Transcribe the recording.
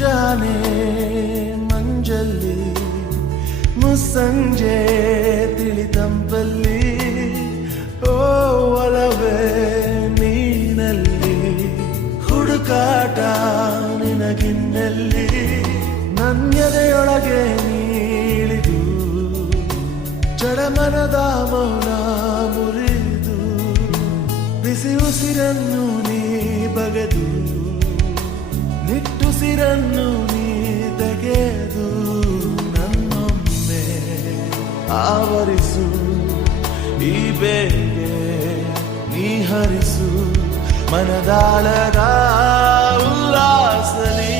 ಮುಂಜಾನೆ ಮಂಜಲ್ಲಿ ಮುಸ್ಸಂಜೆ ತಿಳಿತಂಪಲ್ಲಿ ಓ ಒಲವೇ ನೀನಲ್ಲಿ ಹುಡುಕಾಟ ನಿನಗಿನ್ನಲ್ಲಿ ನನ್ಯದೆಯೊಳಗೆ ನೀಳಿದು ಜಡಮನದ ಮೌನ ಮುರಿದು ಬಿಸಿ ಉಸಿರನ್ನು ನೀ ಬಗೆದು ನಿಟ್ಟುಸಿರನ್ನು ನೀ ತೆಗೆದು ನನ್ನೊಮ್ಮೆ ಆವರಿಸು ಈ ಬೇಗೆ ನೀ ಹರಿಸು ಮನದಾಳದ ಉಲ್ಲಾಸಲಿ